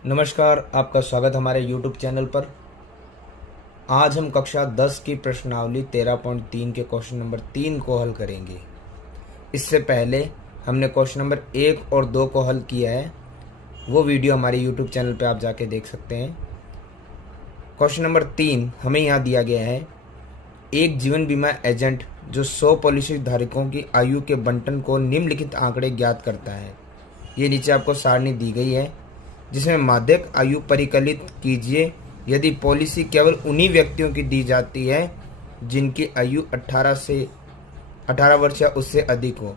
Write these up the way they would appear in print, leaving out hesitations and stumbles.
नमस्कार, आपका स्वागत हमारे YouTube चैनल पर। आज हम कक्षा 10 की प्रश्नावली 13.3 के क्वेश्चन नंबर 3 को हल करेंगे। इससे पहले हमने क्वेश्चन नंबर 1 और 2 को हल किया है, वो वीडियो हमारे YouTube चैनल पर आप जाके देख सकते हैं। क्वेश्चन नंबर 3 हमें यहाँ दिया गया है, एक जीवन बीमा एजेंट जो 100 पॉलिसी धारकों की आयु के बंटन को निम्नलिखित आंकड़े ज्ञात करता है। ये नीचे आपको सारणी दी गई है जिसमें माध्यक आयु परिकलित कीजिए यदि पॉलिसी केवल उन्हीं व्यक्तियों की दी जाती है जिनकी आयु 18 वर्ष या उससे अधिक हो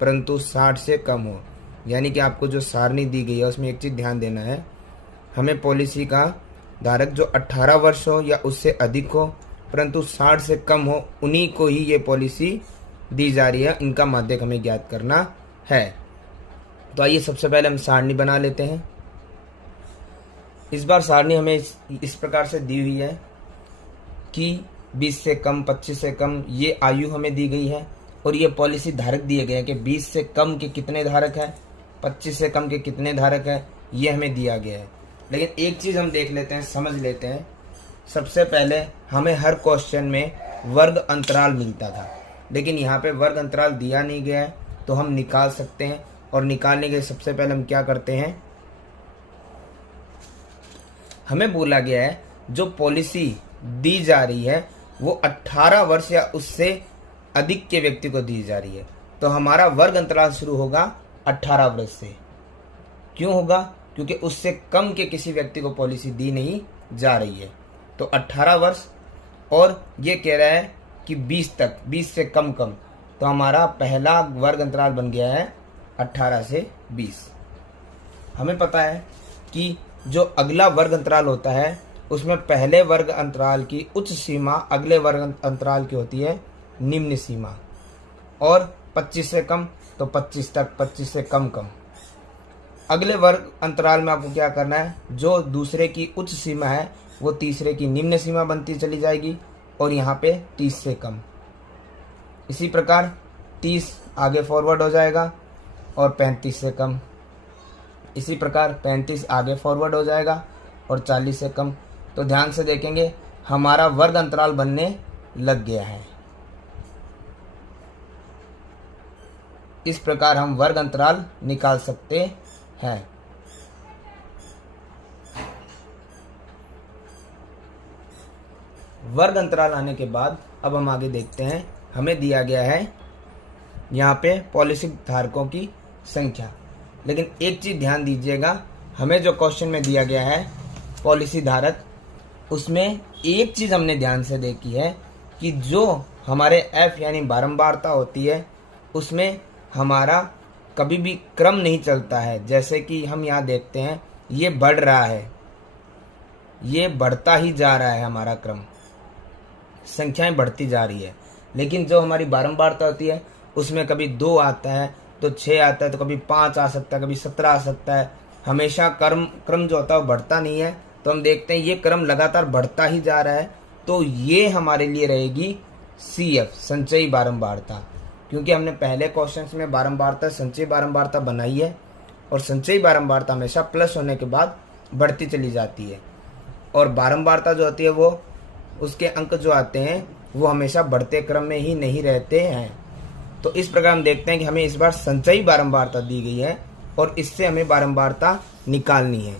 परंतु 60 से कम हो। यानी कि आपको जो सारणी दी गई है उसमें एक चीज़ ध्यान देना है, हमें पॉलिसी का धारक जो 18 वर्ष हो या उससे अधिक हो परंतु 60 से कम हो, उन्हीं को ही ये पॉलिसी दी जा रही है, इनका माध्यक हमें ज्ञात करना है। तो आइए सबसे पहले हम सारणी बना लेते हैं। इस बार सारणी हमें इस प्रकार से दी हुई है कि 20 से कम, 25 से कम ये आयु हमें दी गई है और ये पॉलिसी धारक दिए गए हैं कि 20 से कम के कितने धारक हैं, 25 से कम के कितने धारक हैं, ये हमें दिया गया है। लेकिन एक चीज़ हम देख लेते हैं, समझ लेते हैं। सबसे पहले हमें हर क्वेश्चन में वर्ग अंतराल मिलता था, लेकिन यहाँ पे वर्ग अंतराल दिया नहीं गया है, तो हम निकाल सकते हैं। और निकालने के सबसे पहले हम क्या करते हैं, हमें बोला गया है जो पॉलिसी दी जा रही है वो 18 वर्ष या उससे अधिक के व्यक्ति को दी जा रही है, तो हमारा वर्ग अंतराल शुरू होगा 18 वर्ष से। क्यों होगा? क्योंकि उससे कम के किसी व्यक्ति को पॉलिसी दी नहीं जा रही है। तो 18 वर्ष और ये कह रहा है कि 20 तक, 20 से कम कम, तो हमारा पहला वर्ग अंतराल बन गया है 18 से 20। हमें पता है कि जो अगला वर्ग अंतराल होता है उसमें पहले वर्ग अंतराल की उच्च सीमा अगले वर्ग अंतराल की होती है निम्न सीमा, और 25 से कम तो 25 तक, 25 से कम कम। अगले वर्ग अंतराल में आपको क्या करना है, जो दूसरे की उच्च सीमा है वो तीसरे की निम्न सीमा बनती चली जाएगी, और यहाँ पे 30 से कम। इसी प्रकार 30 आगे फॉरवर्ड हो जाएगा और 35 से कम। इसी प्रकार 35 आगे फॉरवर्ड हो जाएगा और 40 से कम। तो ध्यान से देखेंगे हमारा वर्ग अंतराल बनने लग गया है। इस प्रकार हम वर्ग अंतराल निकाल सकते हैं। वर्ग अंतराल आने के बाद अब हम आगे देखते हैं। हमें दिया गया है यहाँ पे पॉलिसी धारकों की संख्या, लेकिन एक चीज़ ध्यान दीजिएगा, हमें जो क्वेश्चन में दिया गया है पॉलिसी धारक, उसमें एक चीज़ हमने ध्यान से देखी है कि जो हमारे एफ यानी बारंबारता होती है उसमें हमारा कभी भी क्रम नहीं चलता है। जैसे कि हम यहाँ देखते हैं ये बढ़ रहा है, ये बढ़ता ही जा रहा है, हमारा क्रम, संख्याएं बढ़ती जा रही है। लेकिन जो हमारी बारंबारता होती है उसमें कभी 2 आता है तो 6 आता है, तो कभी 5 आ सकता है, कभी 17 आ सकता है। हमेशा क्रम जो होता है वो बढ़ता नहीं है। तो हम देखते हैं ये क्रम लगातार बढ़ता ही जा रहा है, तो ये हमारे लिए रहेगी CF संचयी बारंबारता। क्योंकि हमने पहले क्वेश्चंस में बारंबारता संचयी बारंबारता बनाई है, और संचयी बारंबारता हमेशा प्लस होने के बाद बढ़ती चली जाती है, और बारंबारता जो होती है वो उसके अंक जो आते हैं वो हमेशा बढ़ते क्रम में ही नहीं रहते हैं। तो इस प्रकार हम देखते हैं कि हमें इस बार संचयी बारंबारता दी गई है और इससे हमें बारंबारता निकालनी है।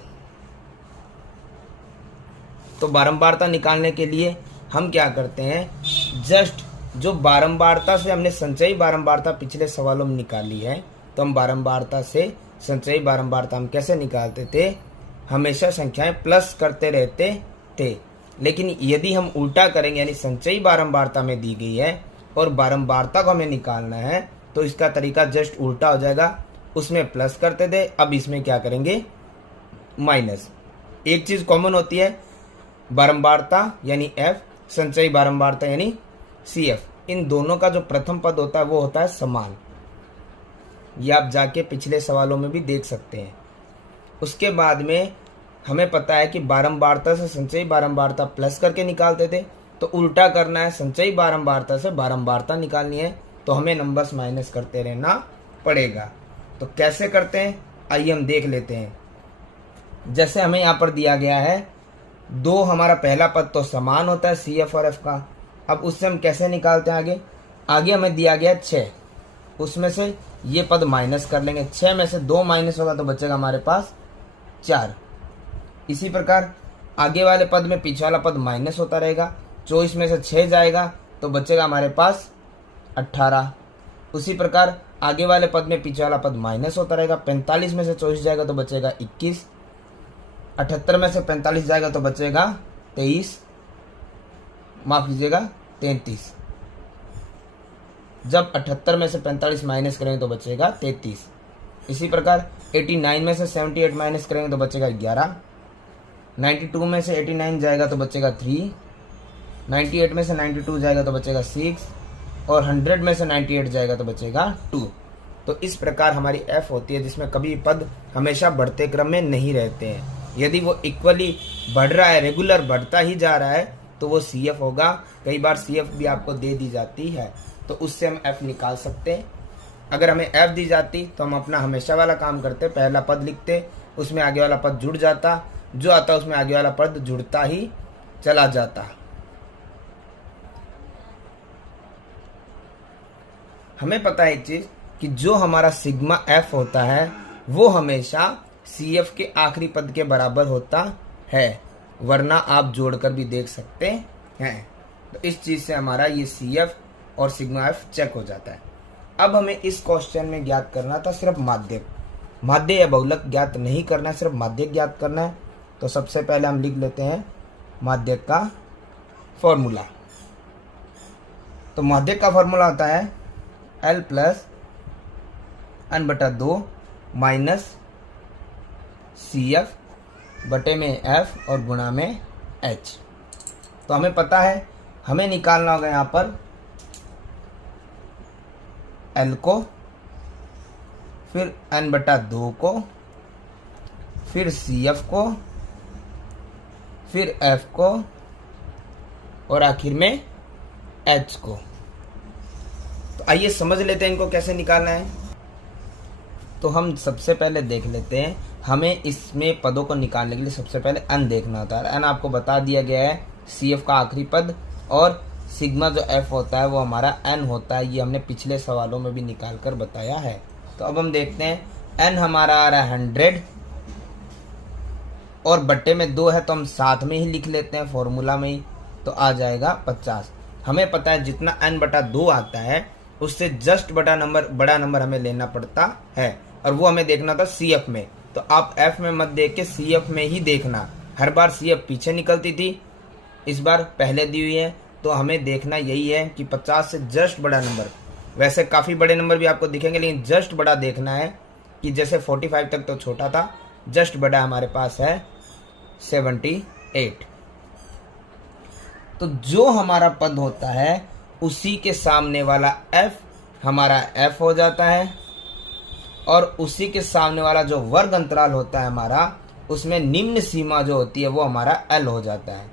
तो बारंबारता निकालने के लिए हम क्या करते हैं, जस्ट जो बारंबारता से हमने संचयी बारंबारता पिछले सवालों में निकाली है, तो हम बारंबारता से संचयी बारंबारता हम कैसे निकालते थे, हमेशा संख्याएं प्लस करते रहते थे। लेकिन यदि हम उल्टा करेंगे, यानी संचयी बारंबारता में दी गई है और बारंबारता को हमें निकालना है, तो इसका तरीका जस्ट उल्टा हो जाएगा। उसमें प्लस करते थे, अब इसमें क्या करेंगे, माइनस। एक चीज़ कॉमन होती है, बारंबारता यानी F, संचयी बारंबारता यानी CF। इन दोनों का जो प्रथम पद होता है वो होता है समान। ये आप जाके पिछले सवालों में भी देख सकते हैं। उसके बाद में हमें पता है कि बारंबारता से संचयी बारंबारता प्लस करके निकालते थे, तो उल्टा करना है, संचयी बारंबारता से बारंबारता निकालनी है, तो हमें नंबर्स माइनस करते रहना पड़ेगा। तो कैसे करते हैं आइए हम देख लेते हैं। जैसे हमें यहाँ पर दिया गया है दो, हमारा पहला पद तो समान होता है सी एफ और एफ का। अब उससे हम कैसे निकालते हैं आगे? आगे हमें दिया गया 6, उसमें से ये पद माइनस कर लेंगे। 6 में से 2 माइनस होगा तो बचेगा हमारे पास 4। इसी प्रकार आगे वाले पद में पीछे वाला पद माइनस होता रहेगा। 24 में से 6 जाएगा तो बचेगा हमारे पास 18। उसी प्रकार आगे वाले पद में पीछे वाला पद माइनस होता रहेगा। 45 में से 24 जाएगा तो बचेगा 21। 78 में से 45 जाएगा तो बचेगा 23, माफ कीजिएगा 33। जब 78 में से 45 माइनस करेंगे तो बचेगा 33। इसी प्रकार 89 में से 78 माइनस करेंगे तो बचेगा 11। 92 में से 89 जाएगा तो बचेगा 3। 98 में से 92 जाएगा तो बचेगा 6 और 100 में से 98 जाएगा तो बचेगा 2। तो इस प्रकार हमारी एफ होती है, जिसमें कभी पद हमेशा बढ़ते क्रम में नहीं रहते हैं। यदि वो इक्वली बढ़ रहा है, रेगुलर बढ़ता ही जा रहा है, तो वो सी एफ होगा। कई बार सी एफ भी आपको दे दी जाती है, तो उससे हम एफ निकाल सकते हैं। अगर हमें एफ दी जाती तो हम अपना हमेशा वाला काम करते, पहला पद लिखते, उसमें आगे वाला पद जुड़ जाता, जो आता उसमें आगे वाला पद जुड़ता ही चला जाता। हमें पता है एक चीज कि जो हमारा सिग्मा एफ होता है वो हमेशा सी एफ के आखिरी पद के बराबर होता है, वरना आप जोड़कर भी देख सकते हैं। तो इस चीज से हमारा ये सी एफ और सिग्मा एफ चेक हो जाता है। अब हमें इस क्वेश्चन में ज्ञात करना था सिर्फ माध्यक, माध्य या बहुलक ज्ञात नहीं करना है, सिर्फ माध्यक ज्ञात करना है। तो सबसे पहले हम लिख लेते हैं माध्यक का फॉर्मूला। तो माध्यक का फॉर्मूला होता है L plus n/2 minus C F बटे में F और गुणा में H। तो हमें पता है, हमें निकालना होगा यहाँ पर L को, फिर n/2 को, फिर CF को, फिर F को और आखिर में H को। तो आइए समझ लेते हैं इनको कैसे निकालना है। तो हम सबसे पहले देख लेते हैं, हमें इसमें पदों को निकालने के लिए सबसे पहले n देखना होता है। n आपको बता दिया गया है CF का आखिरी पद, और सिग्मा जो F होता है वो हमारा n होता है। ये हमने पिछले सवालों में भी निकाल कर बताया है। तो अब हम देखते हैं, n हमारा आ रहा है 100 और बट्टे में 2 है, तो हम साथ में ही लिख लेते हैं फॉर्मूला में ही, तो आ जाएगा 50। हमें पता है जितना n/2 आता है उससे जस्ट बड़ा नंबर हमें लेना पड़ता है, और वो हमें देखना था CF में। तो आप F में मत देख के CF में ही देखना। हर बार CF पीछे निकलती थी, इस बार पहले दी हुई है। तो हमें देखना यही है कि 50 से जस्ट बड़ा नंबर, वैसे काफ़ी बड़े नंबर भी आपको दिखेंगे, लेकिन जस्ट बड़ा देखना है कि जैसे 45 तक तो छोटा था, जस्ट बड़ा हमारे पास है 78। तो जो हमारा पद होता है उसी के सामने वाला F हमारा F हो जाता है, और उसी के सामने वाला जो वर्ग अंतराल होता है हमारा, उसमें निम्न सीमा जो होती है वो हमारा L हो जाता है।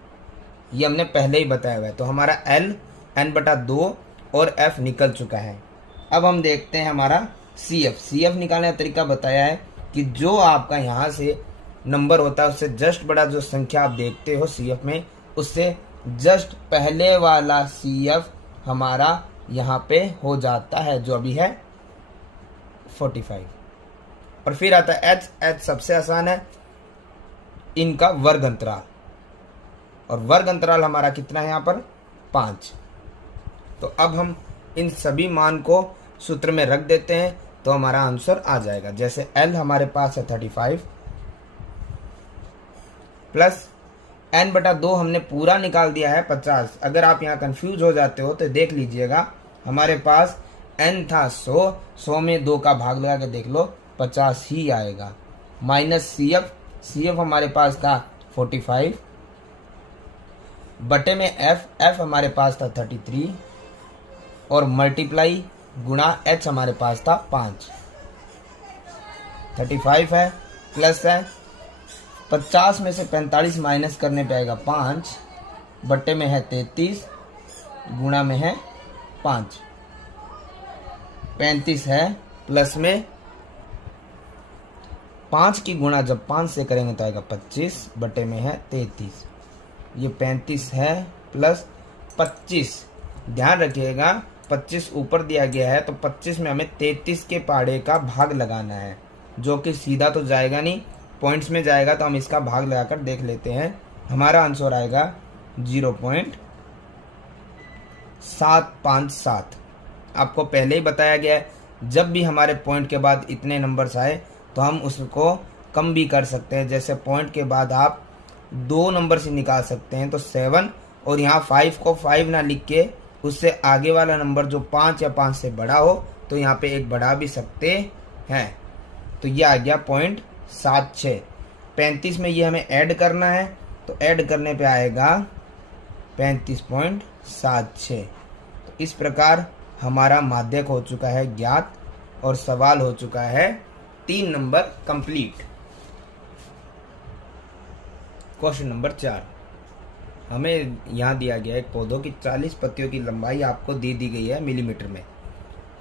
ये हमने पहले ही बताया हुआ है। तो हमारा L n/2 और F निकल चुका है। अब हम देखते हैं हमारा CF निकालने का तरीका बताया है कि जो आपका यहाँ से नंबर होता है उससे जस्ट बड़ा जो संख्या आप देखते हो CF में, उससे जस्ट पहले वाला CF हमारा यहाँ पे हो जाता है, जो अभी है 45। और फिर आता है H सबसे आसान है, इनका वर्ग अंतराल, और वर्ग अंतराल हमारा कितना है यहाँ पर 5। तो अब हम इन सभी मान को सूत्र में रख देते हैं तो हमारा आंसर आ जाएगा। जैसे L हमारे पास है 35 प्लस n/2 हमने पूरा निकाल दिया है 50। अगर आप यहाँ कंफ्यूज हो जाते हो तो देख लीजिएगा, हमारे पास n था 100 में 2 का भाग लगा के देख लो 50 ही आएगा। माइनस CF हमारे पास था 45 बटे में F हमारे पास था 33 और मल्टीप्लाई गुणा H हमारे पास था 5। 35 है प्लस है 50 में से 45 माइनस करने पे आएगा 5 बटे में है 33 गुणा में है 5। 35 है प्लस में 5 की गुणा जब 5 से करेंगे तो आएगा 25 बटे में है 33। ये 35 है प्लस 25। ध्यान रखिएगा 25 ऊपर दिया गया है तो 25 में हमें 33 के पहाड़े का भाग लगाना है, जो कि सीधा तो जाएगा नहीं, पॉइंट्स में जाएगा। तो हम इसका भाग लगाकर देख लेते हैं। हमारा आंसर आएगा 0.757। आपको पहले ही बताया गया है जब भी हमारे पॉइंट के बाद इतने नंबर्स आए तो हम उसको कम भी कर सकते हैं। जैसे पॉइंट के बाद आप 2 नंबर से निकाल सकते हैं तो 7, और यहाँ 5 को 5 ना लिख के उससे आगे वाला नंबर जो 5 या 5 से बड़ा हो तो यहाँ पे एक बढ़ा भी सकते हैं। तो ये आ गया 0.76। 35 में ये हमें ऐड करना है तो ऐड करने पे आएगा 35.76। तो इस प्रकार हमारा माध्यक हो चुका है ज्ञात और सवाल हो चुका है 3 नंबर कंप्लीट। क्वेश्चन नंबर 4, हमें यहाँ दिया गया है पौधों की 40 पत्तियों की लंबाई आपको दी गई है मिलीमीटर में,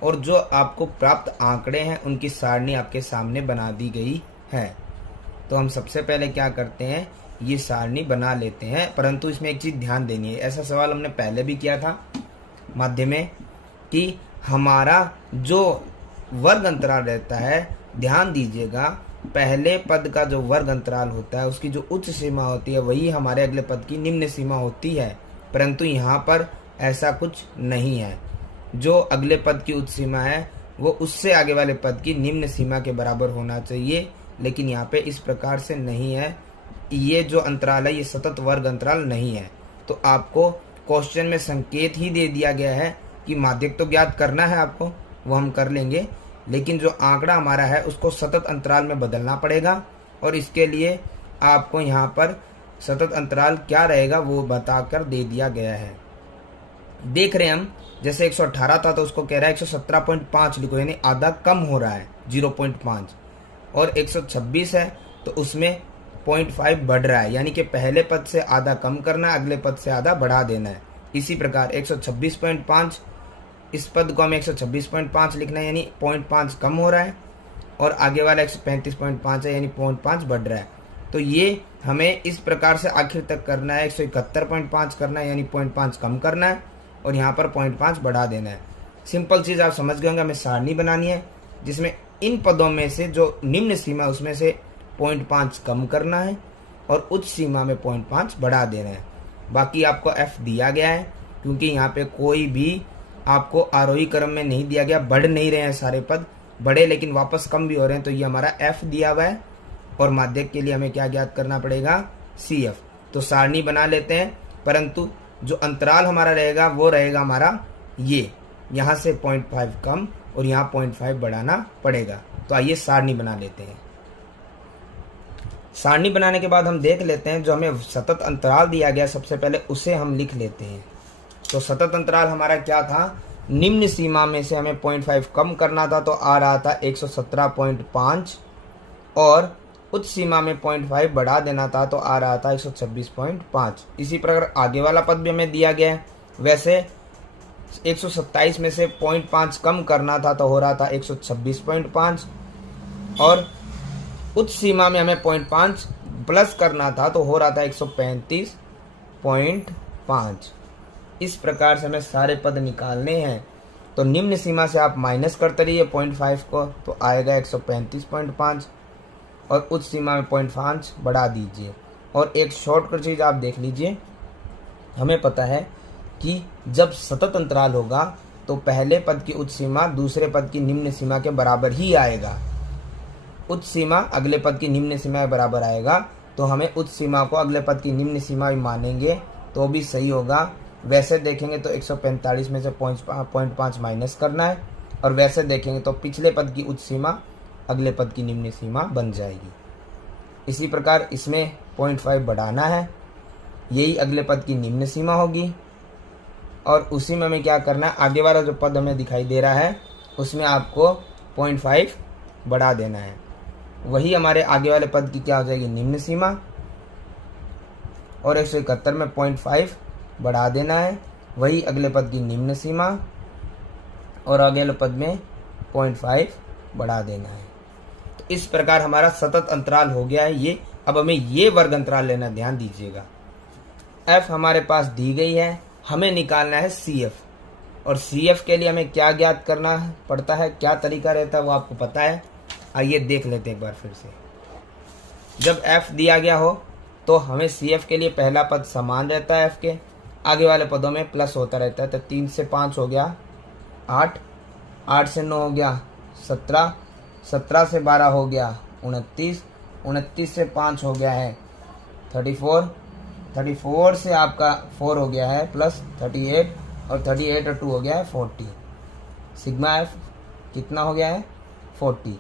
और जो आपको प्राप्त आंकड़े हैं उनकी सारणी आपके सामने बना दी गई है। तो हम सबसे पहले क्या करते हैं, ये सारणी बना लेते हैं। परंतु इसमें एक चीज़ ध्यान देनी है, ऐसा सवाल हमने पहले भी किया था माध्यम में कि हमारा जो वर्ग अंतराल रहता है, ध्यान दीजिएगा पहले पद का जो वर्ग अंतराल होता है उसकी जो उच्च सीमा होती है वही हमारे अगले पद की निम्न सीमा होती है। परंतु यहाँ पर ऐसा कुछ नहीं है। जो अगले पद की उच्च सीमा है वो उससे आगे वाले पद की निम्न सीमा के बराबर होना चाहिए, लेकिन यहाँ पे इस प्रकार से नहीं है। ये जो अंतराल है ये सतत वर्ग अंतराल नहीं है। तो आपको क्वेश्चन में संकेत ही दे दिया गया है कि माध्यक तो ज्ञात करना है आपको, वो हम कर लेंगे, लेकिन जो आंकड़ा हमारा है उसको सतत अंतराल में बदलना पड़ेगा। और इसके लिए आपको यहाँ पर सतत अंतराल क्या रहेगा वो बताकर दे दिया गया है। देख रहे हैं हम, जैसे 118 था तो उसको कह रहा है 117.5 लिखो, यानी आधा कम हो रहा है 0.5। और 126 है तो उसमें 0.5 बढ़ रहा है, यानी कि पहले पद से आधा कम करना है, अगले पद से आधा बढ़ा देना है। इसी प्रकार 126.5, इस पद को हमें 126.5 लिखना है, यानी 0.5 कम हो रहा है, और आगे वाला 135.5 है यानी 0.5 बढ़ रहा है। तो ये हमें इस प्रकार से आखिर तक करना है, 171.5 करना है, यानी 0.5 कम करना है, और यहाँ पर 0.5 बढ़ा देना है। सिंपल चीज़ आप समझ गए होंगे। हमें सारणी बनानी है जिसमें इन पदों में से जो निम्न सीमा है उसमें से 0.5 कम करना है और उच्च सीमा में 0.5 बढ़ा देना है। बाकी आपको F दिया गया है, क्योंकि यहाँ पे कोई भी आपको आरोही क्रम में नहीं दिया गया, बढ़ नहीं रहे हैं सारे पद, बढ़े लेकिन वापस कम भी हो रहे हैं, तो ये हमारा F दिया हुआ है। और माध्यक के लिए हमें क्या ज्ञात करना पड़ेगा, CF। तो सारणी बना लेते हैं, परंतु जो अंतराल हमारा रहेगा वो रहेगा हमारा ये, यहाँ से 0.5 कम और यहाँ 0.5 बढ़ाना पड़ेगा। तो आइए सारणी बना लेते हैं। सारणी बनाने के बाद हम देख लेते हैं जो हमें सतत अंतराल दिया गया सबसे पहले उसे हम लिख लेते हैं। तो सतत अंतराल हमारा क्या था, निम्न सीमा में से हमें 0.5 कम करना था तो आ रहा था 117.5, और उच्च सीमा में 0.5 बढ़ा देना था तो आ रहा था 126.5। इसी प्रकार आगे वाला पद भी हमें दिया गया है। वैसे 127 में से 0.5 कम करना था तो हो रहा था 126.5, और उच्च सीमा में हमें 0.5 प्लस करना था तो हो रहा था 135.5। इस प्रकार से हमें सारे पद निकालने हैं। तो निम्न सीमा से आप माइनस करते रहिए 0.5 को, तो आएगा 135.5, और उच्च सीमा में 0.5 बढ़ा दीजिए। और एक शॉर्टकट चीज़ आप देख लीजिए, हमें पता है कि जब सतत अंतराल होगा तो पहले पद की उच्च सीमा दूसरे पद की निम्न सीमा के बराबर ही आएगा। उच्च सीमा अगले पद की निम्न सीमा के बराबर आएगा, तो हमें उच्च सीमा को अगले पद की निम्न सीमा भी मानेंगे तो भी सही होगा। वैसे देखेंगे तो 145 में से 0.5 माइनस करना है, और वैसे देखेंगे तो पिछले पद की उच्च सीमा अगले पद की निम्न सीमा बन जाएगी। इसी प्रकार इसमें 0.5 बढ़ाना है, यही अगले पद की निम्न सीमा होगी। और उसी में हमें क्या करना है, आगे वाला जो पद हमें दिखाई दे रहा है उसमें आपको 0.5 बढ़ा देना है, वही हमारे आगे वाले पद की क्या हो जाएगी, निम्न सीमा। और 171 में 0.5 बढ़ा देना है, वही अगले पद की निम्न सीमा, और अगले पद में 0.5 बढ़ा देना है। तो इस प्रकार हमारा सतत अंतराल हो गया है ये। अब हमें ये वर्ग अंतराल लेना, ध्यान दीजिएगा। f हमारे पास दी गई है, हमें निकालना है CF, और CF के लिए हमें क्या ज्ञात करना पड़ता है, क्या तरीका रहता है वो आपको पता है। आइए देख लेते हैं एक बार फिर से। जब f दिया गया हो तो हमें CF के लिए पहला पद समान रहता है f के, आगे वाले पदों में प्लस होता रहता है। तो 3 से 5 हो गया 8, 8 से 9 हो गया 17, 17 से 12 हो गया 29, 29 से 5 हो गया है 34, 34 से आपका 4 हो गया है प्लस 38, और 38 और 2 हो गया है 40। सिग्मा f कितना हो गया है 40।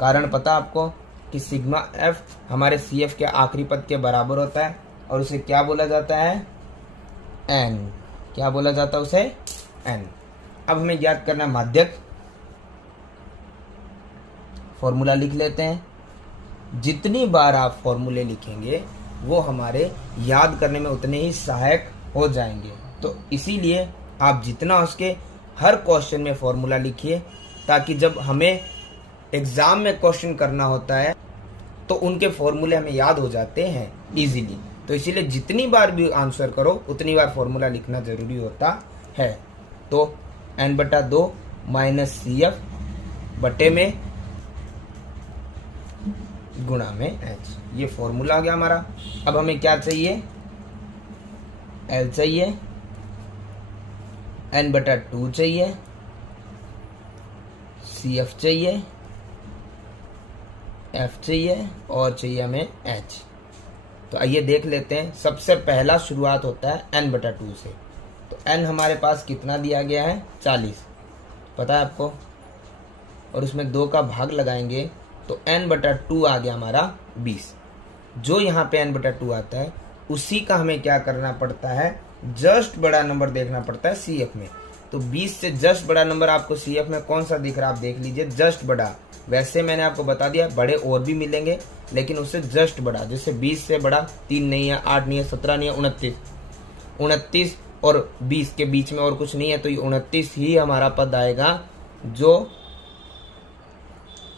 कारण पता आपको कि सिग्मा f हमारे CF के आखिरी पद के बराबर होता है, और उसे क्या बोला जाता है, n। क्या बोला जाता है उसे, n। अब हमें ज्ञात करना है माध्यक। फॉर्मूला लिख लेते हैं। जितनी बार आप फॉर्मूले लिखेंगे वो हमारे याद करने में उतने ही सहायक हो जाएंगे। तो इसीलिए आप जितना उसके हर क्वेश्चन में फॉर्मूला लिखिए, ताकि जब हमें एग्जाम में क्वेश्चन करना होता है तो उनके फॉर्मूले हमें याद हो जाते हैं इजीली। तो इसीलिए जितनी बार भी आंसर करो उतनी बार फॉर्मूला लिखना जरूरी होता है। तो n/2 माइनस CF बटे में गुणा में h, ये फॉर्मूला आ गया हमारा। अब हमें क्या चाहिए, L चाहिए, n/2 चाहिए, CF चाहिए, F चाहिए, और चाहिए हमें H। तो आइए देख लेते हैं। सबसे पहला शुरुआत होता है n/2 से। तो n हमारे पास कितना दिया गया है 40, पता है आपको, और उसमें 2 का भाग लगाएंगे तो n/2 आ गया हमारा 20। जो यहाँ पे n/2 आता है उसी का हमें क्या करना पड़ता है, जस्ट बड़ा नंबर देखना पड़ता है CF में। तो 20 से जस्ट बड़ा नंबर आपको CF में कौन सा दिख रहा है आप देख लीजिए, जस्ट बड़ा। वैसे मैंने आपको बता दिया बड़े और भी मिलेंगे, लेकिन उससे जस्ट बड़ा, जैसे 20 से बड़ा 3 नहीं है, 8 नहीं है, 17 नहीं है, 29, 29 और 20 के बीच में और कुछ नहीं है। तो ये 29 ही हमारा पद आएगा जो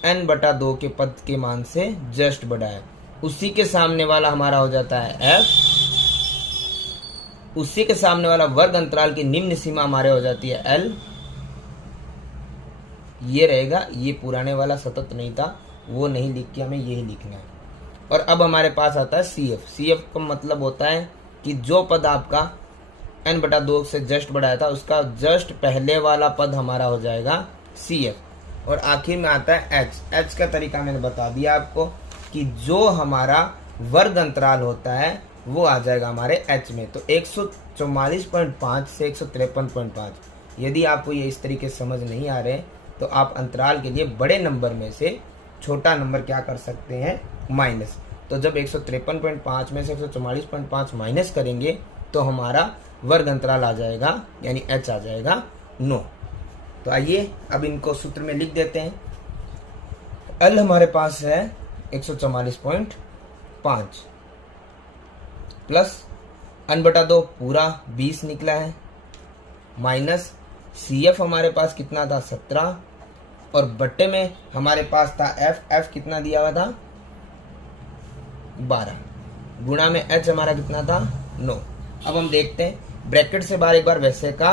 n/2 के पद के मान से जस्ट बड़ा है। उसी के सामने वाला हमारा हो जाता है f, उसी के सामने वाला वर्ग अंतराल की निम्न सीमा हमारे हो जाती है L। ये रहेगा, ये पुराने वाला सतत नहीं था वो नहीं लिख के हमें यही लिखना है। और अब हमारे पास आता है CF। CF का मतलब होता है कि जो पद आपका n/2 से जस्ट बढ़ाया था उसका जस्ट पहले वाला पद हमारा हो जाएगा CF। और आखिर में आता है H। H का तरीका मैंने बता दिया आपको कि जो हमारा वर्ग अंतराल होता है वो आ जाएगा हमारे H में। तो 144.5 से 153.5। यदि आपको ये इस तरीके से समझ नहीं आ रहे तो आप अंतराल के लिए बड़े नंबर में से छोटा नंबर क्या कर सकते हैं, माइनस। तो जब 153.5 में से 144.5 माइनस करेंगे तो हमारा वर्ग अंतराल आ जाएगा, यानी H आ जाएगा 9। तो आइए अब इनको सूत्र में लिख देते हैं। L हमारे पास है 144.5 प्लस n/2 पूरा 20 निकला है, माइनस CF हमारे पास कितना था 17, और बट्टे में हमारे पास था F कितना दिया हुआ था 12, गुणा में H हमारा कितना था 9। अब हम देखते हैं ब्रैकेट से बाहर एक बार वैसे का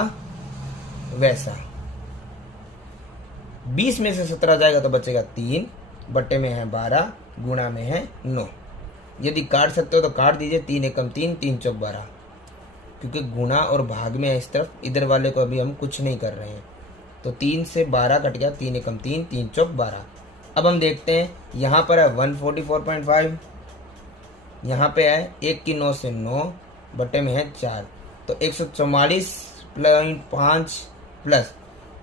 वैसा, 20 में से 17 जाएगा तो बचेगा 3, बट्टे में है 12, गुणा में है 9। यदि काट सकते हो तो काट दीजिए, 3 एकम 3, 3 चौक 12, क्योंकि गुणा और भाग में है इस तरफ, इधर वाले को अभी हम कुछ नहीं कर रहे हैं। तो 3 से 12 कट गया, 3 एकम 3, 3 चौक 12। अब हम देखते हैं यहाँ पर है 144.5, यहाँ पे है 1 की 9 से 9, बटे में है 4, तो 144.5 प्लस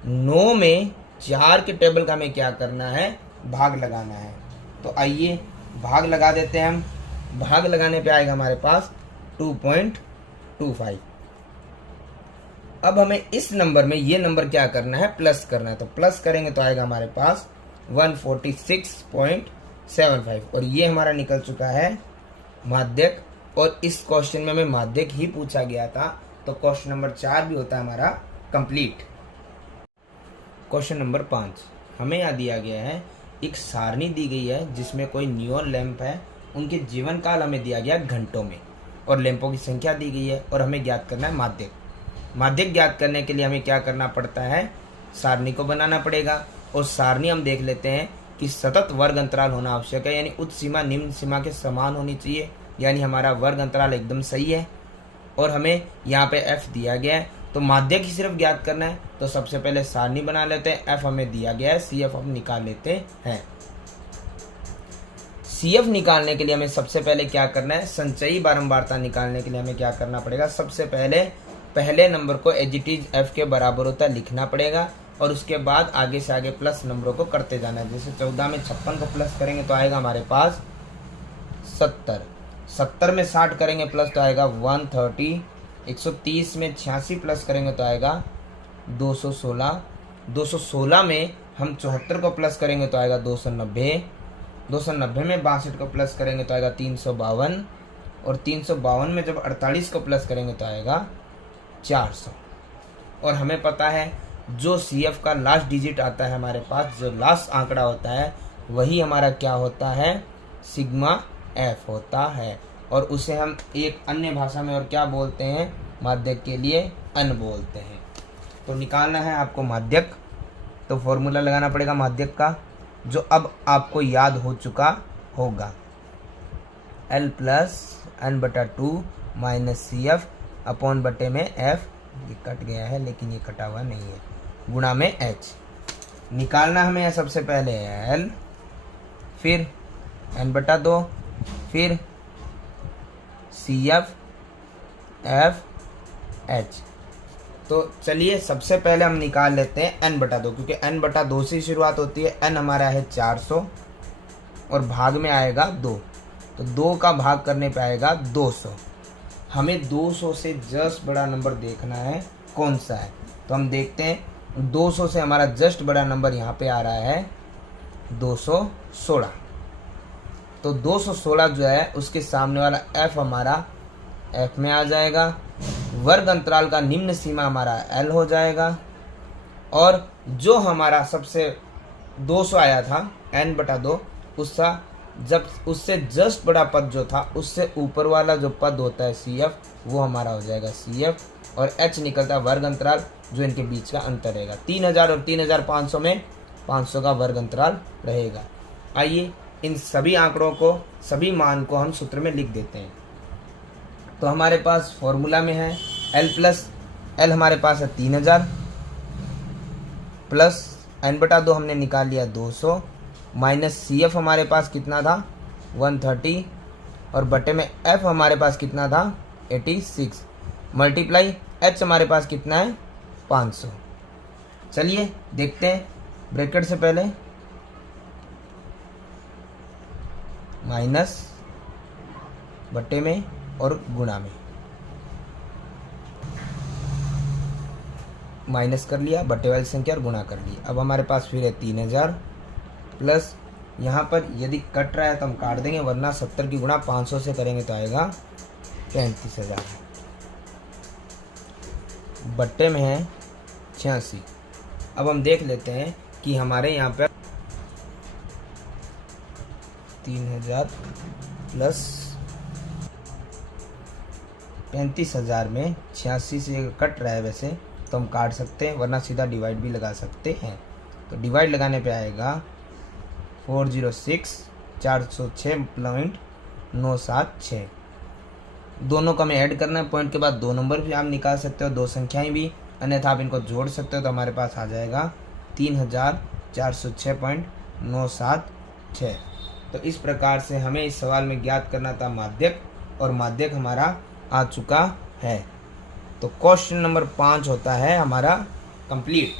9 में 4 के टेबल का हमें क्या करना है, भाग लगाना है। तो आइए भाग लगा देते हैं हम। भाग लगाने पे आएगा हमारे पास 2.25। अब हमें इस नंबर में ये नंबर क्या करना है, प्लस करना है। तो प्लस करेंगे तो आएगा हमारे पास 146.75, और ये हमारा निकल चुका है माध्यक। और इस क्वेश्चन में हमें माध्यक ही पूछा गया था, तो क्वेश्चन नंबर 4 भी होता है हमारा कंप्लीट। क्वेश्चन नंबर 5 हमें यहाँ दिया गया है एक सारणी दी गई है जिसमें कोई नियॉन लैंप है, उनके जीवन काल हमें दिया गया घंटों में, और लैंपों की संख्या दी गई है, और हमें ज्ञात करना है माध्यक। माध्यक ज्ञात करने के लिए हमें क्या करना पड़ता है, सारणी को बनाना पड़ेगा। और सारणी हम देख लेते हैं कि सतत वर्ग अंतराल होना आवश्यक है, यानी उच्च सीमा निम्न सीमा के समान होनी चाहिए, यानी हमारा वर्ग अंतराल एकदम सही है। और हमें यहाँ पे f दिया गया है, तो माध्यक ही सिर्फ ज्ञात करना है। तो सबसे पहले सारणी बना लेते हैं, f हमें दिया गया है, CF हम निकाल लेते हैं। CF निकालने के लिए हमें सबसे पहले क्या करना है, संचयी बारंबारता निकालने के लिए हमें क्या करना पड़ेगा, सबसे पहले नंबर को एज इट इज f के बराबर होता है लिखना पड़ेगा, और उसके बाद आगे से आगे प्लस नंबरों को करते जाना है। जैसे 14 में 56 को प्लस करेंगे तो आएगा हमारे पास 70, 70 में 60 करेंगे प्लस तो आएगा 130, 130 में 86 प्लस करेंगे तो आएगा 216, 216 में हम 74 को प्लस करेंगे तो आएगा 290, 290 में 62 को प्लस करेंगे तो आएगा 352, और 352 में जब 48 को प्लस करेंगे तो आएगा 400। और हमें पता है जो CF का लास्ट डिजिट आता है हमारे पास, जो लास्ट आंकड़ा होता है, वही हमारा क्या होता है, सिग्मा F होता है, और उसे हम एक अन्य भाषा में और क्या बोलते हैं, माध्यक के लिए अन बोलते हैं। तो निकालना है आपको माध्यक, तो फॉर्मूला लगाना पड़ेगा माध्यक का, जो अब आपको याद हो चुका होगा, L plus n/2 minus CF upon बटे में F, ये कट गया है लेकिन ये कटा हुआ नहीं है, गुणा में H। निकालना हमें सबसे पहले L, फिर n/2, फिर CF F H। तो चलिए सबसे पहले हम निकाल लेते हैं n/2, क्योंकि n/2 से शुरुआत होती है। n हमारा है 400 और भाग में आएगा 2, तो 2 का भाग करने पे आएगा 200। हमें 200 से जस्ट बड़ा नंबर देखना है कौन सा है, तो हम देखते हैं 200 से हमारा जस्ट बड़ा नंबर यहाँ पे आ रहा है 216। तो 216 जो है उसके सामने वाला f हमारा f में आ जाएगा, वर्ग अंतराल का निम्न सीमा हमारा L हो जाएगा, और जो हमारा सबसे 200 आया था n/2, उसका जब उससे जस्ट बड़ा पद जो था उससे ऊपर वाला जो पद होता है CF, वो हमारा हो जाएगा CF, और H निकलता है वर्ग अंतराल जो इनके बीच का अंतर रहेगा। 3000 और 3500 में 500 का वर्ग अंतराल रहेगा। आइए इन सभी आंकड़ों को, सभी मान को हम सूत्र में लिख देते हैं। तो हमारे पास फॉर्मूला में है L हमारे पास है 3000 प्लस n/2 हमने निकाल लिया 200, माइनस CF हमारे पास कितना था 130, और बटे में F हमारे पास कितना था 86, मल्टीप्लाई H हमारे पास कितना है 500। चलिए देखते हैं, ब्रैकेट से पहले माइनस बटे में और गुणा में, माइनस कर लिया बटे वाली संख्या और गुणा कर लिया। अब हमारे पास फिर है 3000 प्लस, यहाँ पर यदि कट रहा है तो हम काट देंगे, वरना 70 की गुणा 500 से करेंगे तो आएगा 35000, बट्टे में है 86। अब हम देख लेते हैं कि हमारे यहाँ पर 3000 प्लस 35000 में 86 से कट रहा है, वैसे तो हम काट सकते हैं, वरना सीधा डिवाइड भी लगा सकते हैं। तो डिवाइड लगाने पे आएगा 406 406.976। दोनों का हमें ऐड करना है, पॉइंट के बाद 2 नंबर भी आप निकाल सकते हो, 2 संख्याएं भी, अन्यथा आप इनको जोड़ सकते हो। तो हमारे पास आ जाएगा 3406.976। तो इस प्रकार से हमें इस सवाल में ज्ञात करना था माध्यक, और माध्यक हमारा आ चुका है। तो क्वेश्चन नंबर 5 होता है हमारा कंप्लीट।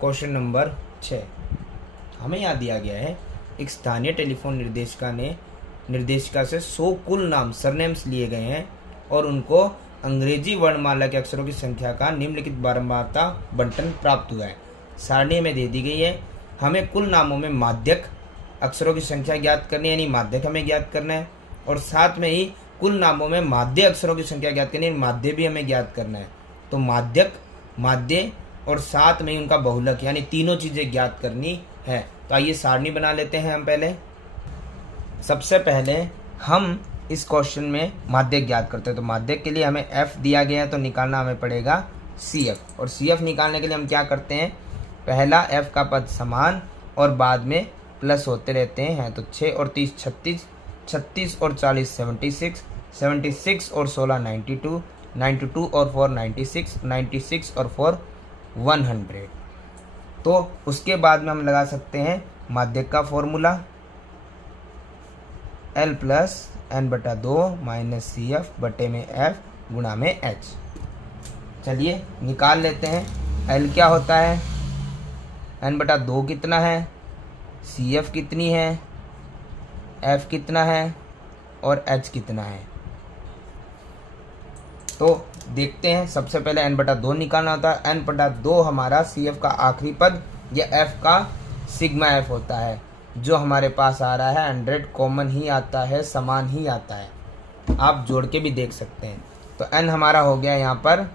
क्वेश्चन नंबर 6 हमें यहाँ दिया गया है, एक स्थानीय टेलीफोन निर्देशिका से 100 कुल नाम सरनेम्स लिए गए हैं, और उनको अंग्रेजी वर्णमाला के अक्षरों की संख्या का निम्नलिखित बारंबारता बंटन प्राप्त हुआ है। सारणी में दे दी गई है, हमें कुल नामों में माध्यक अक्षरों की संख्या ज्ञात करनी है, यानी माध्यक हमें ज्ञात करना है, और साथ में ही कुल नामों में माध्य अक्षरों की संख्या ज्ञात करनी है, माध्य भी हमें ज्ञात करना है। तो माध्यक, माध्य और साथ में उनका बहुलक, यानी तीनों चीज़ें ज्ञात करनी है। तो आइए सारणी बना लेते हैं हम पहले। सबसे पहले हम इस क्वेश्चन में माध्यक ज्ञात करते हैं। तो माध्यक के लिए हमें f दिया गया है, तो निकालना हमें पड़ेगा CF। और CF निकालने के लिए हम क्या करते हैं, पहला f का पद समान और बाद में प्लस होते रहते हैं। तो 6 और 30 36, 36 और 40 76, 76 और 16 92, 92 और 4 96, 96 और 4 100। तो उसके बाद में हम लगा सकते हैं माध्यक का formula L plus n/2 minus CF बटे में F गुणा में H। चलिए निकाल लेते हैं। L क्या होता है, n/2 कितना है, CF कितनी है, F कितना है और H कितना है। तो देखते हैं। सबसे पहले n/2 निकालना होता है। n/2 हमारा CF का आखिरी पद या F का सिग्मा F होता है, जो हमारे पास आ रहा है 100 कॉमन ही आता है, समान ही आता है, आप जोड़ के भी देख सकते हैं। तो n हमारा हो गया यहाँ पर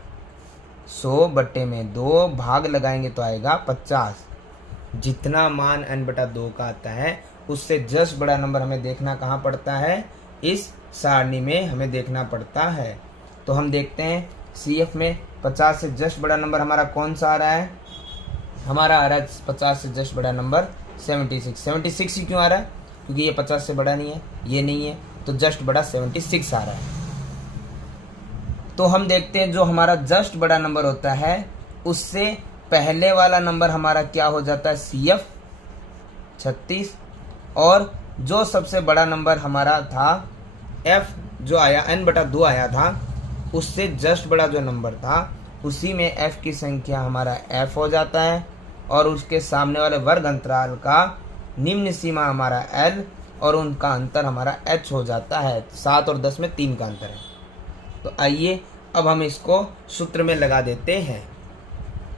100 बटे में 2, भाग लगाएंगे तो आएगा 50। जितना मान n/2 का आता है उससे जस्ट बड़ा नंबर हमें देखना कहाँ पड़ता है, इस सारणी में हमें देखना पड़ता है। तो हम देखते हैं CF में 50 से जस्ट बड़ा नंबर हमारा कौन सा आ रहा है, हमारा आ रहा है 50 से जस्ट बड़ा नंबर 76। 76 ही क्यों आ रहा है, क्योंकि ये 50 से बड़ा नहीं है, ये नहीं है, तो जस्ट बड़ा 76 आ रहा है। तो हम देखते हैं जो हमारा जस्ट बड़ा नंबर होता है उससे पहले वाला नंबर हमारा क्या हो जाता है, CF 36, और जो सबसे बड़ा नंबर हमारा था F जो आया n/2 आया था, उससे जस्ट बड़ा जो नंबर था उसी में F की संख्या हमारा F हो जाता है, और उसके सामने वाले वर्ग अंतराल का निम्न सीमा हमारा L और उनका अंतर हमारा H हो जाता है। 7 और 10 में 3 का अंतर है। तो आइए अब हम इसको सूत्र में लगा देते हैं।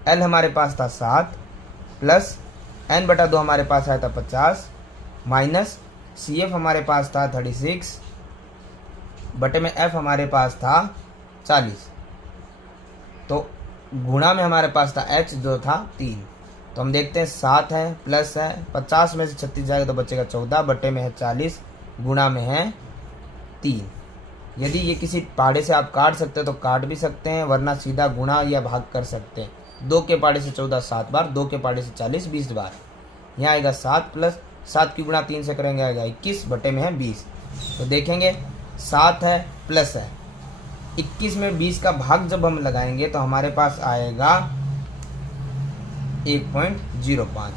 L हमारे पास था 7 प्लस n/2 हमारे पास आया था 50 माइनस CF हमारे पास था 36 बटे में F हमारे पास था 40। तो गुणा में हमारे पास था H जो था 3। तो हम देखते हैं 7 है प्लस है 50 में से 36 जाएगा तो बचेगा 14 बटे में है 40 गुणा में है 3। यदि ये किसी पहाड़े से आप काट सकते हैं तो काट भी सकते हैं, वरना सीधा गुणा या भाग कर सकते हैं। 2 के पहाड़े से 14 7 बार, 2 के पहाड़े से 40 20 बार। यहाँ आएगा 7 प्लस 7 की गुणा 3 से करेंगे आएगा 21 बटे में है 20। तो देखेंगे 7 है प्लस है 21 में 20 का भाग जब हम लगाएंगे तो हमारे पास आएगा 1.05।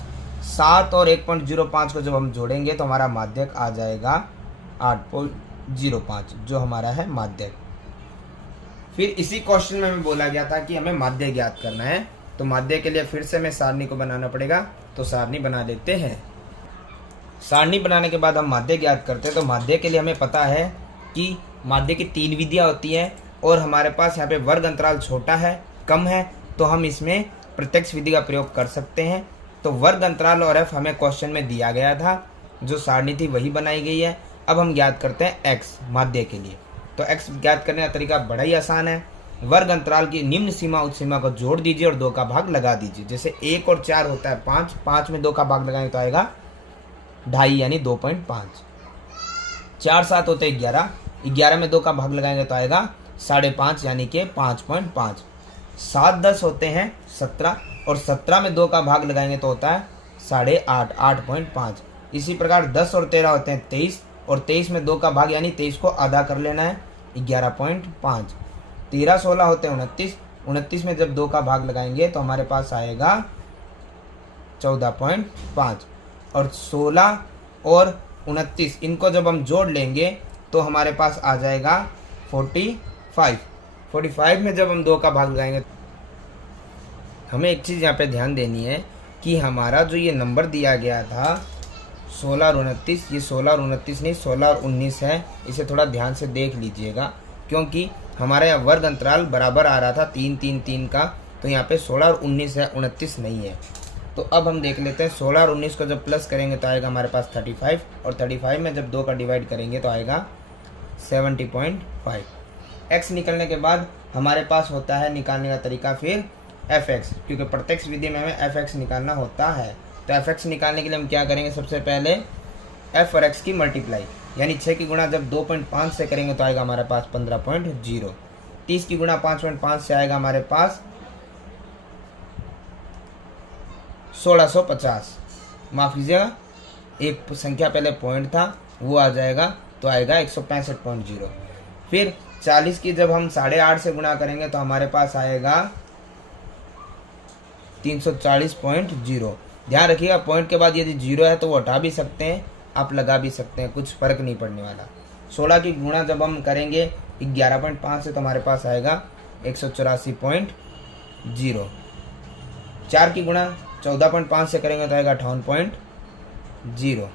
7 और 1.05 को जब हम जोड़ेंगे तो हमारा माध्यक आ जाएगा 8.05, जो हमारा है माध्यक। फिर इसी क्वेश्चन में हमें बोला गया था कि हमें माध्य ज्ञात करना है। तो माध्य के लिए फिर से हमें सारणी को बनाना पड़ेगा। तो सारणी बना देते हैं। सारणी बनाने के बाद हम माध्य ज्ञात करते हैं। तो माध्य के लिए हमें पता है कि माध्य की 3 विधियाँ होती हैं, और हमारे पास यहाँ पे वर्ग अंतराल छोटा है, कम है, तो हम इसमें प्रत्यक्ष विधि का प्रयोग कर सकते हैं। तो वर्ग अंतराल और F हमें क्वेश्चन में दिया गया था, जो सारणी थी वही बनाई गई है। अब हम ज्ञात करते हैं x माध्य के लिए। तो x ज्ञात करने का तरीका बड़ा ही आसान है। वर्ग अंतराल की निम्न सीमा उच्च सीमा को जोड़ दीजिए और 2 का भाग लगा दीजिए। जैसे 1 और 4 होता है 5, 5 में 2 का भाग लगाएंगे तो आएगा 2.5 यानी 2.5। 4 7 होते 11, 11 में 2 का भाग लगाएंगे तो आएगा 5.5 यानी कि 5.5। 7 10 होते हैं 17, और 17 में 2 का भाग लगाएंगे तो होता है 8.5 8.5। इसी प्रकार 10 और 13 होते हैं 23, और 23 में 2 का भाग यानी 23 को आधा कर लेना है 11.5। 13 16 होते हैं 29, 29 में जब 2 का भाग लगाएंगे तो हमारे पास आएगा 14.5। और 16 और 29 इनको जब हम जोड़ लेंगे तो हमारे पास आ जाएगा 45। 45 में जब हम 2 का भाग लगाएंगे, हमें एक चीज़ यहाँ पे ध्यान देनी है कि हमारा जो ये नंबर दिया गया था 16 और 29, ये 16 और 29 नहीं 16 और 19 है। इसे थोड़ा ध्यान से देख लीजिएगा, क्योंकि हमारे यहाँ वर्ग अंतराल बराबर आ रहा था 3 3 3 का, तो यहाँ पे 16 और 19 है, 29 नहीं है। तो अब हम देख लेते हैं 16 और 19 को जब प्लस करेंगे तो आएगा हमारे पास 35, और 35 में जब 2 का डिवाइड करेंगे तो आएगा 70.5। x निकलने के बाद हमारे पास होता है निकालने का तरीका फिर एफ एक्स, क्योंकि प्रत्यक्ष विधि में हमें एफ एक्स निकालना होता है। तो एफ एक्स निकालने के लिए हम क्या करेंगे, सबसे पहले एफ और एक्स की मल्टीप्लाई, यानी 6 की गुणा जब 2.5 से करेंगे तो आएगा हमारे पास 15.0। 30 की गुणा 5.5 से आएगा हमारे पास 1650। माफ कीजिएगा, एक संख्या पहले पॉइंट था वो आ जाएगा, तो आएगा 165.0। फिर 40 की जब हम 8.5 से गुणा करेंगे तो हमारे पास आएगा 340.0। ध्यान रखिएगा, पॉइंट के बाद यदि 0 है तो वो हटा भी सकते हैं, आप लगा भी सकते हैं, कुछ फर्क नहीं पड़ने वाला। 16 की गुणा जब हम करेंगे 11.5 से तो हमारे पास आएगा 184.0। 4 की गुणा 14.5 से करेंगे तो आएगा 58.0।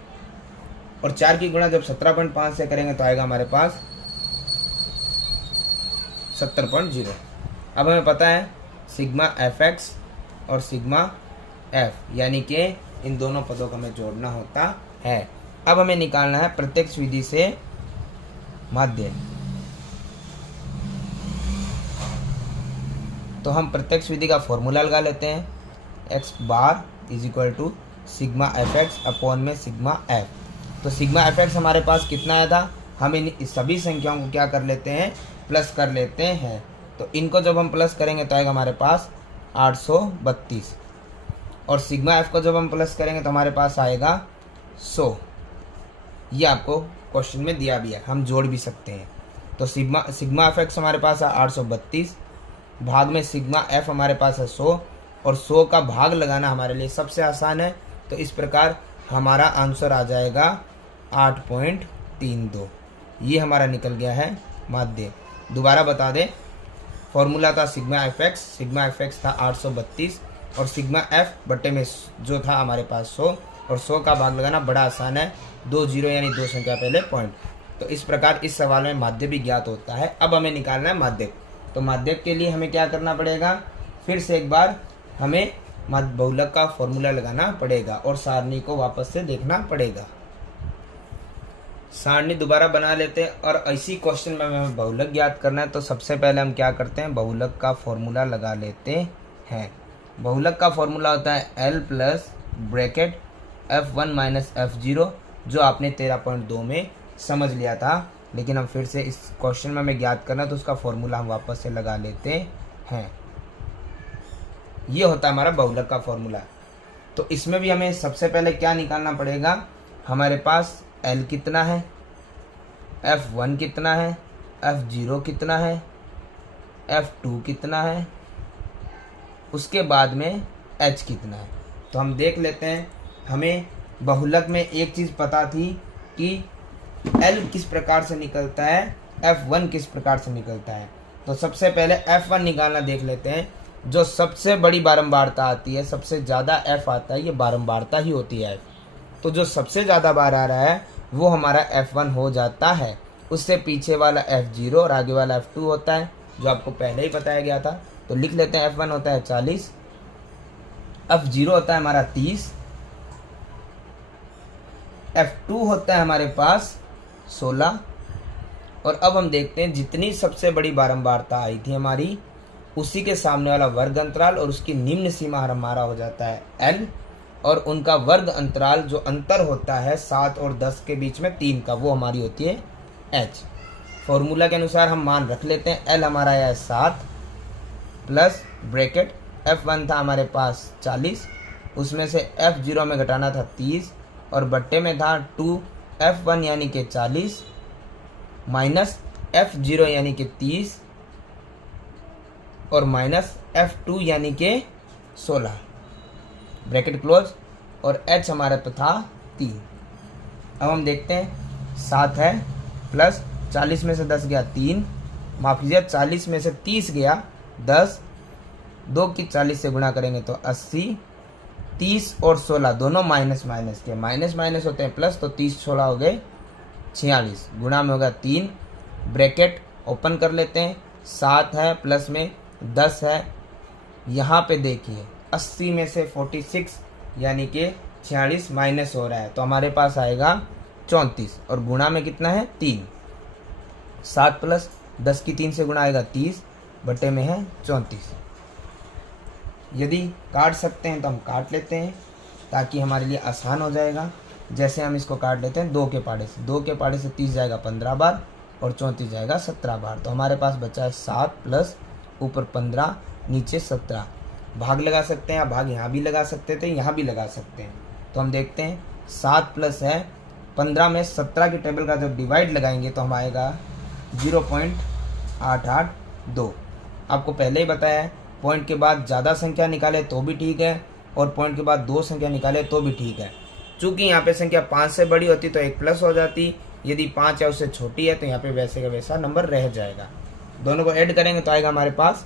और 4 की गुणा जब 17.5 से करेंगे तो आएगा हमारे पास 70.0। अब हमें पता है सिग्मा एफ एक्स और सिग्मा एफ, यानी कि इन दोनों पदों को हमें जोड़ना होता है। अब हमें निकालना है प्रत्यक्ष विधि से माध्य। तो हम प्रत्यक्ष विधि का फॉर्मूला लगा लेते हैं, X bar is equal to sigma F X upon में सिग्मा एफ। तो सिग्मा एफ एक्स हमारे पास कितना आया था, हम इन सभी संख्याओं को क्या कर लेते हैं, प्लस कर लेते हैं। तो इनको जब हम प्लस करेंगे तो आएगा हमारे पास 832, और सिग्मा एफ को जब हम प्लस करेंगे तो हमारे पास आएगा 100। ये आपको क्वेश्चन में दिया भी है, हम जोड़ भी सकते हैं। तो सिग्मा एफ एक्स हमारे पास है 832, भाग में सिग्मा एफ हमारे पास है 100, और 100 का भाग लगाना हमारे लिए सबसे आसान है। तो इस प्रकार हमारा आंसर आ जाएगा 8.32। ये हमारा निकल गया है माध्य। दोबारा बता दें, फॉर्मूला था सिग्मा एफ एक्स था 832, और सिग्मा एफ बट्टे में जो था हमारे पास 100, और 100 का भाग लगाना बड़ा आसान है, 2 जीरो यानी 2 संख्या पहले पॉइंट। तो इस प्रकार इस सवाल में माध्य भी ज्ञात होता है। अब हमें निकालना है माध्यक। तो माध्यक के लिए हमें क्या करना पड़ेगा, फिर से एक बार हमें बहुलक का फॉर्मूला लगाना पड़ेगा और सारणी को वापस से देखना पड़ेगा। सारणी दोबारा बना लेते हैं, और इसी क्वेश्चन में हमें बहुलक ज्ञात करना है। तो सबसे पहले हम क्या करते हैं, बहुलक का फॉर्मूला लगा लेते हैं। बहुलक का फॉर्मूला होता है L plus bracket F1 minus F0, जो आपने 13.2 में समझ लिया था, लेकिन हम फिर से इस क्वेश्चन में हमें ज्ञात करना है तो उसका फॉर्मूला हम वापस से लगा लेते हैं। ये होता है हमारा बहुलक का फॉर्मूला। तो इसमें भी हमें सबसे पहले क्या निकालना पड़ेगा, हमारे पास L कितना है, F1 कितना है, F0 कितना है, F2 कितना है, उसके बाद में H कितना है। तो हम देख लेते हैं। हमें बहुलक में एक चीज़ पता थी कि L किस प्रकार से निकलता है, F1 किस प्रकार से निकलता है। तो सबसे पहले F1 निकालना देख लेते हैं। जो सबसे बड़ी बारंबारता आती है, सबसे ज़्यादा F आता है, ये बारंबारता ही होती है F। तो जो सबसे ज़्यादा बार आ रहा है वो हमारा F1 हो जाता है, उससे पीछे वाला F0 और आगे वाला F2 होता है, जो आपको पहले ही बताया गया था। तो लिख लेते हैं, F1 होता है 40, F0 होता है हमारा 30, F2 होता है हमारे पास 16। और अब हम देखते हैं जितनी सबसे बड़ी बारंबारता आई थी हमारी, उसी के सामने वाला वर्ग अंतराल और उसकी निम्न सीमा हमारा हो जाता है L, और उनका वर्ग अंतराल जो अंतर होता है 7 और 10 के बीच में 3 का, वो हमारी होती है H। फॉर्मूला के अनुसार हम मान रख लेते हैं। L हमारा आया है 7 प्लस ब्रैकेट F1 था हमारे पास 40, उसमें से F0 में घटाना था 30, और बट्टे में था 2 F1 यानी कि 40 माइनस F0 यानी कि 30 और माइनस F2 यानी कि 16, ब्रैकेट क्लोज, और H हमारे पे था 3। अब हम देखते हैं, 7 है प्लस 40 में से 10 गया 3, माफ कीजिए 40 में से 30 गया 10, 2 की 40 से गुणा करेंगे तो 80, 30 और 16 दोनों माइनस माइनस के, माइनस माइनस होते हैं प्लस, तो 30 16 हो गए 46, गुणा में होगा 3, ब्रैकेट ओपन कर लेते हैं। 7 है प्लस में 10 है, यहाँ पे देखिए 80 में से 46 यानी कि 46 माइनस हो रहा है, तो हमारे पास आएगा 34, और गुणा में कितना है 3। 7 प्लस 10 की 3 से गुणा आएगा 30, बटे में है 34। यदि काट सकते हैं तो हम काट लेते हैं ताकि हमारे लिए आसान हो जाएगा। जैसे हम इसको काट लेते हैं 2 के पाड़े से, 2 के पाड़े से 30 जाएगा 15 बार और 34 जाएगा 17 बार। तो हमारे पास बचा है 7 प्लस ऊपर 15 नीचे 17। भाग लगा सकते हैं, भाग यहाँ भी लगा सकते थे, यहाँ भी लगा सकते हैं। तो हम देखते हैं 7 प्लस है 15 में 17 की टेबल का जब डिवाइड लगाएंगे तो हम आएगा 0.882। आपको पहले ही बताया है पॉइंट के बाद ज़्यादा संख्या निकाले तो भी ठीक है और पॉइंट के बाद 2 संख्या निकाले तो भी ठीक है। चूंकि यहाँ पे संख्या 5 से बड़ी होती तो 1 प्लस हो जाती, यदि 5 या उससे छोटी है तो यहाँ पे वैसे का वैसा नंबर रह जाएगा। दोनों को ऐड करेंगे तो आएगा हमारे पास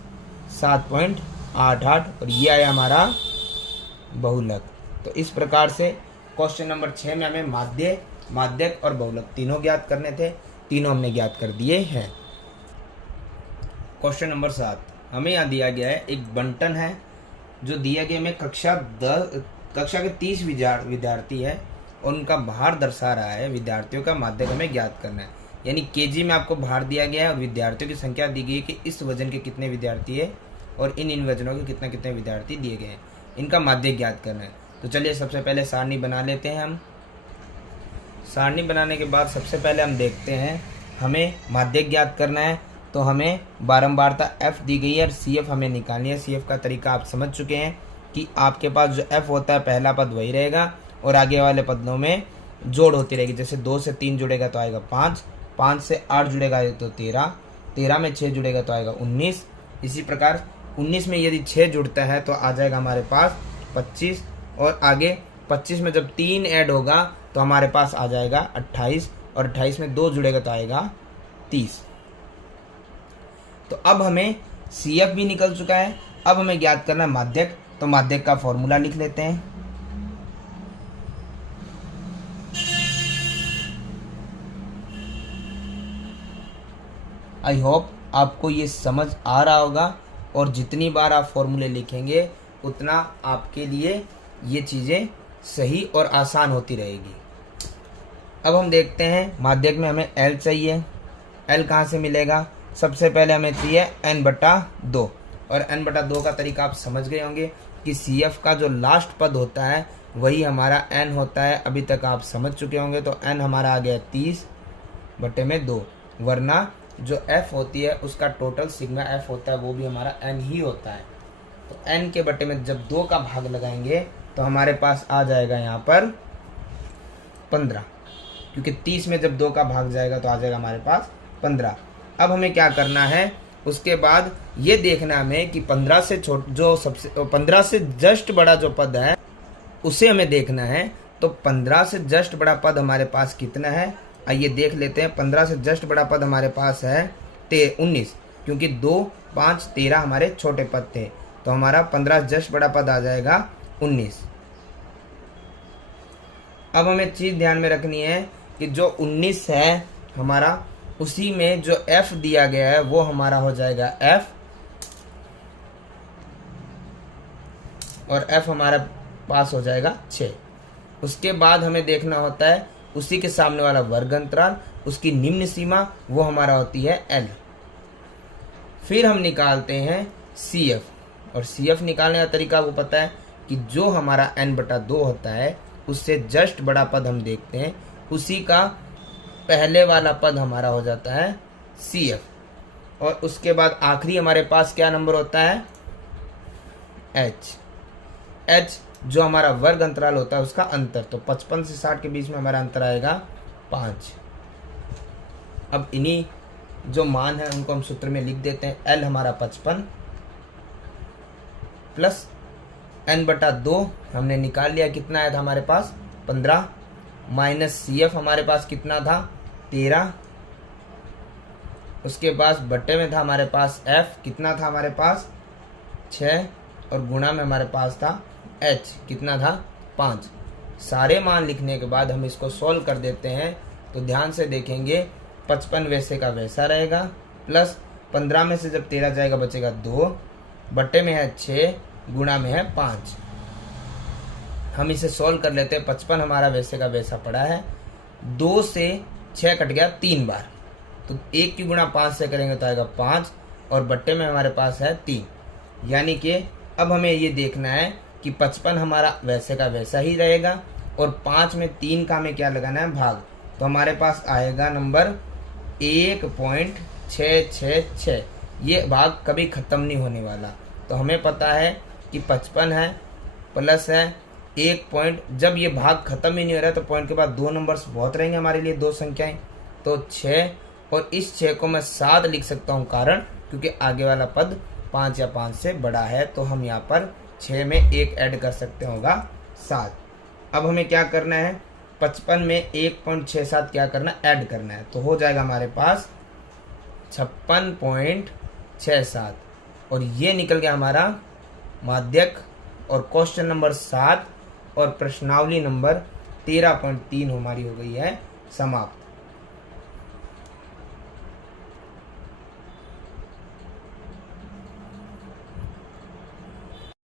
7.88 और ये आया हमारा बहुलक। तो इस प्रकार से क्वेश्चन नंबर 6 में हमें माध्य, माध्यक और बहुलक तीनों ज्ञात करने थे, तीनों हमने ज्ञात कर दिए हैं। क्वेश्चन नंबर 7 हमें यहाँ दिया गया है एक बंटन है जो दिया गया हमें कक्षा के 30 विद्यार्थी है और उनका भार दर्शा रहा है। विद्यार्थियों का माध्यक हमें ज्ञात करना है, यानी केजी में आपको भार दिया गया है और विद्यार्थियों की संख्या दी गई है कि इस वजन के कितने विद्यार्थी है और इन वजनों के कितने कितने विद्यार्थी दिए गए हैं, इनका माध्यक ज्ञात करना है। तो चलिए सबसे पहले सारणी बना लेते हैं हम। सारणी बनाने के बाद सबसे पहले हम देखते हैं हमें माध्यक ज्ञात करना है तो हमें बारंबारता f दी गई है और CF हमें निकालनी है। CF का तरीका आप समझ चुके हैं कि आपके पास जो f होता है पहला पद वही रहेगा और आगे वाले पदों में जोड़ होती रहेगी। जैसे 2 से 3 जुड़ेगा तो आएगा 5, 5 से 8 जुड़ेगा तो 13, 13 में 6 जुड़ेगा तो आएगा 19। इसी प्रकार 19 में यदि 6 जुड़ता है तो आ जाएगा हमारे पास 25 और आगे 25 में जब 3 ऐड होगा तो हमारे पास आ जाएगा 28 और 28 में 2 जुड़ेगा तो आएगा 30। तो अब हमें CF भी निकल चुका है, अब हमें ज्ञात करना है माध्यक। तो माध्यक का फॉर्मूला लिख लेते हैं। आई होप आपको ये समझ आ रहा होगा और जितनी बार आप फॉर्मूले लिखेंगे उतना आपके लिए ये चीज़ें सही और आसान होती रहेगी। अब हम देखते हैं माध्यक में हमें L चाहिए। L कहाँ से मिलेगा? सबसे पहले हमें चाहिए n/2 और n/2 का तरीका आप समझ गए होंगे कि CF का जो लास्ट पद होता है वही हमारा n होता है। अभी तक आप समझ चुके होंगे। तो n हमारा आ गया 30/2, वरना जो f होती है उसका टोटल सिग्मा f होता है वो भी हमारा n ही होता है। तो n के बटे में जब 2 का भाग लगाएंगे तो हमारे पास आ जाएगा यहाँ पर 15, क्योंकि 30 में जब 2 का भाग जाएगा तो आ जाएगा हमारे पास 15। अब हमें क्या करना है, उसके बाद ये देखना हमें कि 15 से जस्ट बड़ा जो पद है उसे हमें देखना है। तो 15 से जस्ट बड़ा पद हमारे पास कितना है, आइए देख लेते हैं। 15 से जस्ट बड़ा पद हमारे पास है 19, क्योंकि 2, 5, 13 हमारे छोटे पद थे। तो हमारा 15 जस्ट बड़ा पद आ जाएगा 19। अब हमें चीज ध्यान में रखनी है कि जो 19 है हमारा, उसी में जो f दिया गया है वो हमारा हो जाएगा f, और f हमारा पास हो जाएगा 6। उसके बाद हमें देखना होता है उसी के सामने वाला वर्ग अंतराल, उसकी निम्न सीमा वो हमारा होती है L। फिर हम निकालते हैं CF, और CF निकालने का तरीका आपको पता है कि जो हमारा n/2 होता है उससे जस्ट बड़ा पद हम देखते हैं, उसी का पहले वाला पद हमारा हो जाता है CF। और उसके बाद आखिरी हमारे पास क्या नंबर होता है, H जो हमारा वर्ग अंतराल होता है उसका अंतर। तो 55 से 60 के बीच में हमारा अंतर आएगा 5। अब इन्हीं जो मान है उनको हम सूत्र में लिख देते हैं। L हमारा 55 प्लस n/2 हमने निकाल लिया, कितना आया था हमारे पास 15, माइनस CF हमारे पास कितना था 13। उसके बाद बट्टे में था हमारे पास F, कितना था हमारे पास 6, और गुणा में हमारे पास था H, कितना था 5। सारे मान लिखने के बाद हम इसको सॉल्व कर देते हैं। तो ध्यान से देखेंगे 55 वैसे का वैसा रहेगा, प्लस 15 में से जब 13 जाएगा बचेगा 2, बट्टे में है 6, गुणा में है 5। हम इसे सॉल्व कर लेते हैं। 55 हमारा वैसे का वैसा पड़ा है, 2 से 6 कट गया 3 बार, तो 1 की गुणा 5 से करेंगे तो आएगा 5, और बट्टे में हमारे पास है 3, यानी कि अब हमें ये देखना है कि 55 हमारा वैसे का वैसा ही रहेगा और 5 में 3 का हमें क्या लगाना है, भाग। तो हमारे पास आएगा नंबर 1.666। ये भाग कभी ख़त्म नहीं होने वाला। तो हमें पता है कि 55 है प्लस है 1 पॉइंट, जब ये भाग ख़त्म ही नहीं हो रहा तो पॉइंट के बाद 2 नंबर्स बहुत रहेंगे हमारे लिए, 2 संख्याएं। तो 6, और इस 6 को मैं 7 लिख सकता हूँ, कारण क्योंकि आगे वाला पद 5 या 5 से बड़ा है। तो हम यहाँ पर 6 में 1 ऐड कर सकते हैं, होगा 7। अब हमें क्या करना है, 55 में 1.67 क्या करना, ऐड करना है। तो हो जाएगा हमारे पास 56.67, और ये निकल गया हमारा माध्यक। और क्वेश्चन नंबर 7 और प्रश्नावली नंबर 13.3 हमारी हो गई है समाप्त।